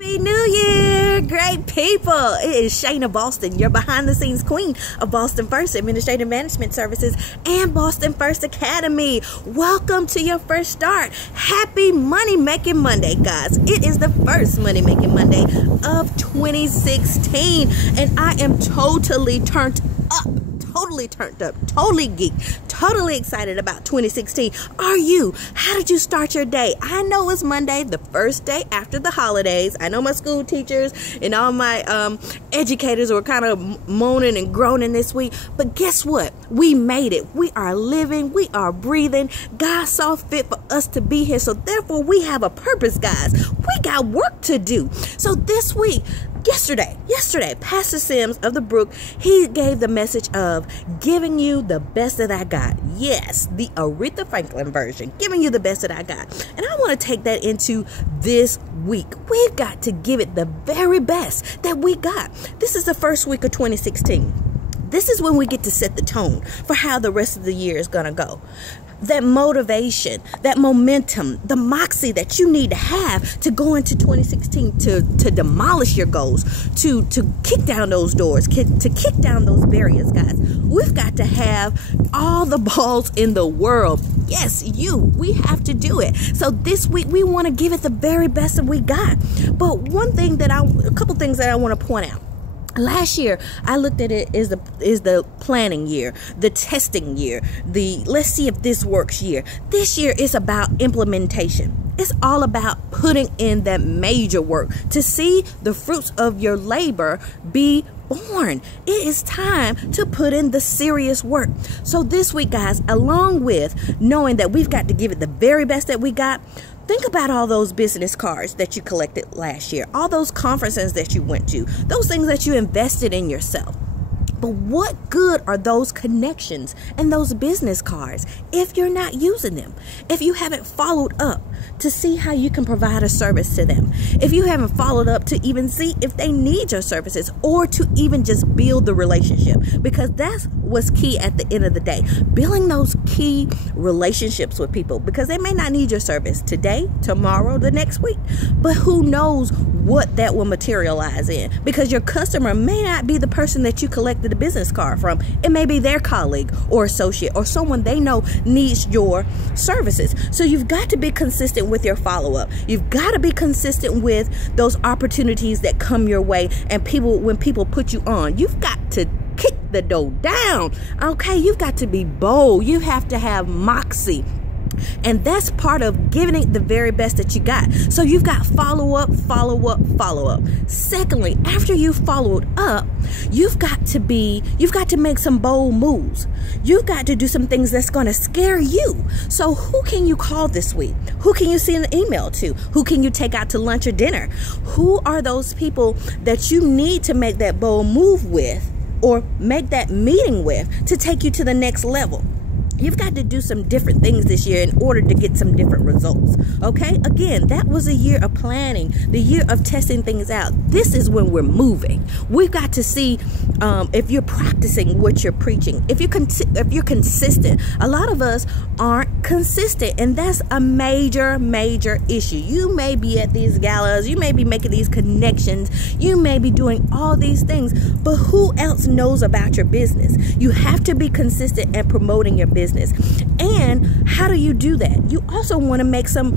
Happy New Year, great people. It is Shayna Boston, your behind the scenes queen of Boston First Administrative Management Services and Boston First Academy. Welcome to your first start. Happy Money Making Monday, guys. It is the first Money Making Monday of 2016, and I am totally turned up. Totally geeked, totally excited about 2016. Are you? How did you start your day? I know it's Monday, the first day after the holidays. I know my school teachers and all my educators were kind of moaning and groaning this week, but guess what? We made it. We are living, we are breathing. God saw fit for us to be here, so therefore we have a purpose, guys. We got work to do. So this week, Yesterday, Pastor Sims of the Brook, he gave the message of giving you the best that I got. Yes, the Aretha Franklin version, giving you the best that I got. And I want to take that into this week. We've got to give it the very best that we got. This is the first week of 2016. This is when we get to set the tone for how the rest of the year is going to go. That motivation, that momentum, the moxie that you need to have to go into 2016 to demolish your goals, to kick down those doors, to kick down those barriers, guys. We've got to have all the balls in the world. Yes, we have to do it. So this week we want to give it the very best that we got. But a couple things that I want to point out. Last year, I looked at it as the planning year, the testing year, the let's see if this works year. This year is about implementation. It's all about putting in that major work to see the fruits of your labor be born. It is time to put in the serious work. So this week, guys, along with knowing that we've got to give it the very best that we got, think about all those business cards that you collected last year, all those conferences that you went to, those things that you invested in yourself. But what good are those connections and those business cards if you're not using them? If you haven't followed up to see how you can provide a service to them, if you haven't followed up to even see if they need your services, or to even just build the relationship, because that's what's key at the end of the day. Building those key relationships with people, because they may not need your service today, tomorrow, the next week, but who knows what that will materialize in, because your customer may not be the person that you collected a business card from. It may be their colleague or associate or someone they know needs your services. So you've got to be consistent with your follow-up. You've got to be consistent with those opportunities that come your way, and when people put you on, you've got to kick the door down. Okay, you've got to be bold. You have to have moxie. And that's part of giving it the very best that you got. So you've got follow up. Secondly, after you followed up, you've got to make some bold moves. You've got to do some things that's going to scare you. So who can you call this week? Who can you send an email to? Who can you take out to lunch or dinner? Who are those people that you need to make that bold move with, or make that meeting with, to take you to the next level? You've got to do some different things this year in order to get some different results. Okay? Again, that was a year of planning, the year of testing things out. This is when we're moving. We've got to see if you're practicing what you're preaching, if you're consistent. A lot of us aren't consistent, and that's a major issue. You may be at these galas, you may be making these connections, you may be doing all these things, but who else knows about your business? You have to be consistent at promoting your business. And how do you do that? You also want to make some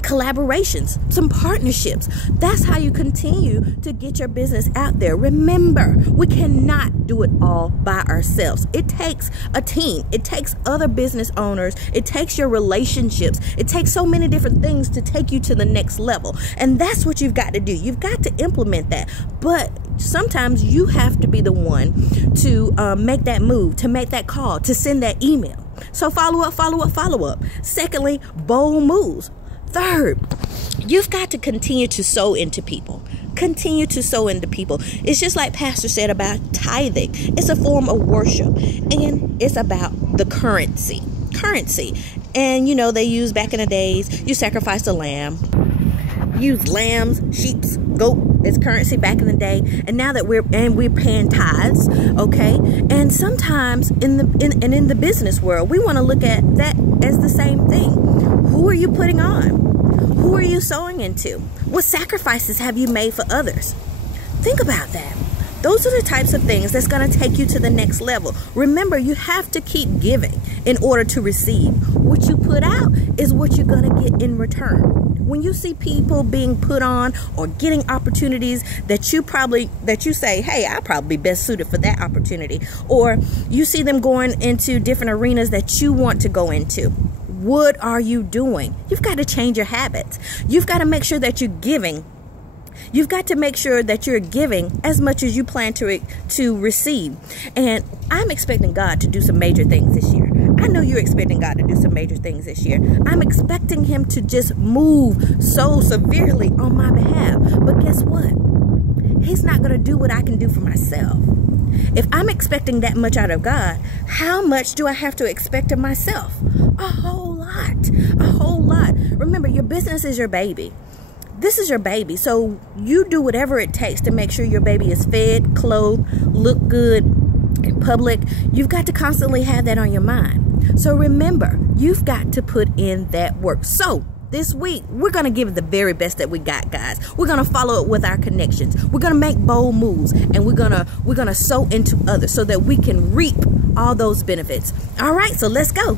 collaborations, some partnerships. That's how you continue to get your business out there. Remember, we cannot do it all by ourselves. It takes a team. It takes other business owners. It takes your relationships. It takes so many different things to take you to the next level. And that's what you've got to do. You've got to implement that. But sometimes you have to be the one to make that move, to make that call, to send that email. So follow up. Secondly, bold moves. Third, you've got to continue to sow into people. It's just like Pastor said about tithing. It's a form of worship, and it's about the currency. And they used back in the days, you sacrifice a lamb, use lambs, sheep, goat as currency back in the day. And now that we're paying tithes, okay? And sometimes in the business world, we want to look at that as the same thing. Who are you putting on? Who are you sowing into? What sacrifices have you made for others? Think about that. Those are the types of things that's going to take you to the next level. Remember, you have to keep giving in order to receive. What you put out is what you're going to get in return. When you see people being put on or getting opportunities that you say, hey, I'll probably be best suited for that opportunity. Or you see them going into different arenas that you want to go into. What are you doing? You've got to change your habits. You've got to make sure that you're giving. You've got to make sure that you're giving as much as you plan to receive. And I'm expecting God to do some major things this year. I know you're expecting God to do some major things this year. I'm expecting him to just move so severely on my behalf. But guess what? He's not going to do what I can do for myself. If I'm expecting that much out of God, how much do I have to expect of myself? A whole lot. A whole lot. Remember, your business is your baby. This is your baby, so you do whatever it takes to make sure your baby is fed, clothed, look good in public. You've got to constantly have that on your mind. So remember, you've got to put in that work. So this week, we're going to give it the very best that we got, guys. We're going to follow it with our connections. We're going to make bold moves, and we're going to sow into others so that we can reap all those benefits. All right, so let's go.